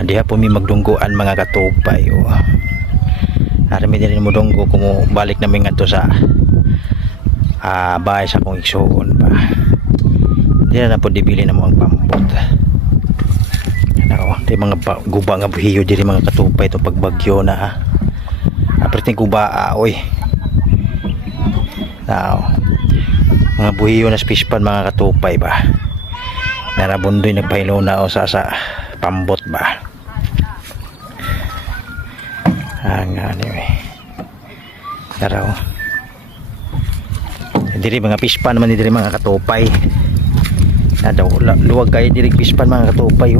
Diha po mi magdungguan mga katupay. Arami din mo dunggo kung balik namin nga to sa bahay sa kong igsuon pa. Diyan na po dibili na mo ang pambot. Ano, di mga guba nga buhiyo diri mga katupay itong pagbagyo na aperting guba oy. Now, mga buhiyo na spispan mga katupay ba. Narabundoy nagpahilo na o sa pambot ba. Anyway. Tara diri mga pispan naman diri mga katupay. Nadaw luwag kayo diri pispan mga katupay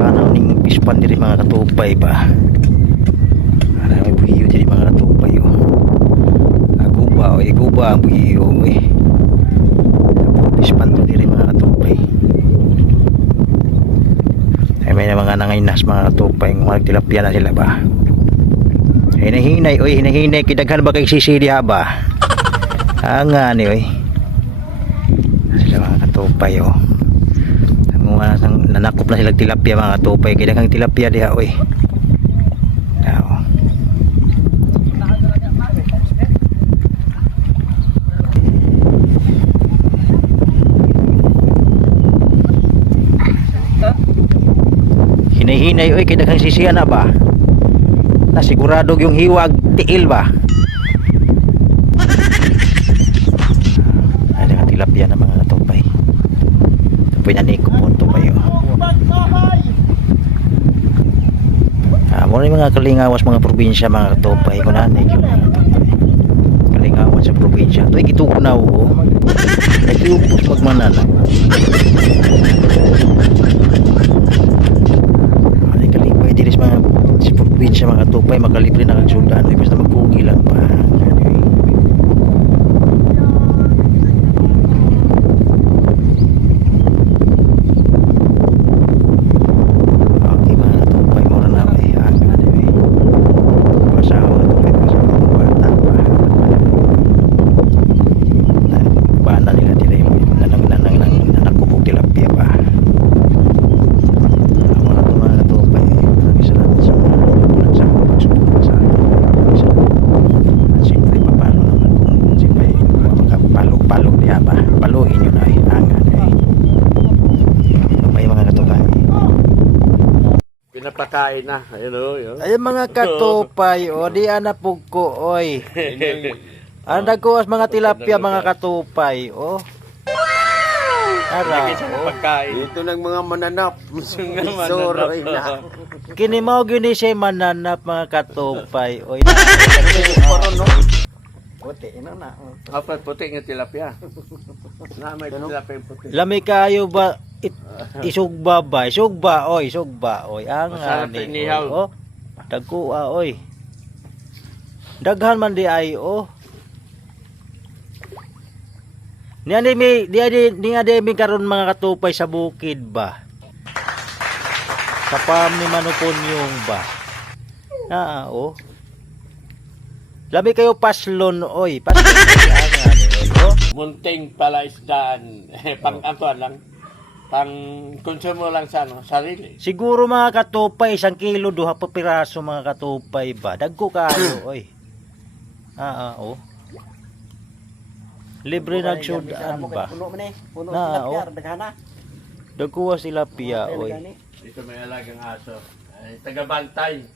Kanaw ning pispan diri mga katupay ba. Ana may buhiyo diri mga katupay guba ang buhiyo pispan to diri mga katupay. Ay may mga nangainas mga katupay ng tilapia na sila ba. Hinahinay kidaghan ba kay sisili ha ba. Nga ni sila mga katupay nanakop na sila tilapia mga katupay kidaghang tilapia diha hinahinay kidaghang sisiya na ba na sigurado yung hiwag tiil ba. Ay nga tilapia na mga katupay. Tupay na niko po tupay muna yung mga kalingawas mga probinsya mga katupay kung nanay yung mga katupay kalingawas sa probinsya ito ay gitukunaw nagtiupos magmanala diris mga si probinsya mga tupay makalibre na kang sudan basta magkungi lang pa okay mga tupay mura na pasawa tupay pasawa bata pa bana nila dila yung nanakubog tilapia pa pinapakain na ayun ayun mga katupay di ana pugko nagkuwas mga tilapia mga katupay ara dito ng mga mananap sorry na kini mao gyud siya mananap mga katupay puti na apat puti nga tilapia na may tilapia puti lami kayo ba isugba ang dagko daghan man di ay niya mi karon mga katupay sa bukid ba sa farm ni Manuponyong ba lami kayo paslon munting palaisdaan pang antuan lang pang konsumo lang sa sarili siguro mga katupay 1 kilo 2 pa piraso mga katupay ba dagko kayo libre nagsudan ba dagko sila piya dito may alagang aso ay tagabantay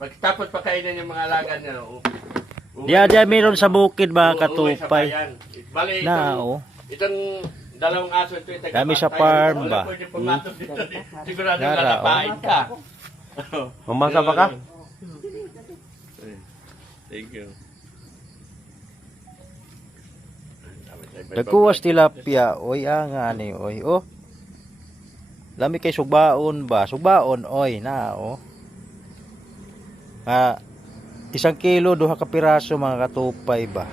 pagtapos pakainin yung mga alaga niya diya meron sa bukid mga katupay itong dalawang aso ito kami sa farm ba sigurado lalapain ka mamasa pa ka thank you dagkuwas tilapia lami kay sugbaon ba na 1 kilo 2 ka piraso mga katupay ba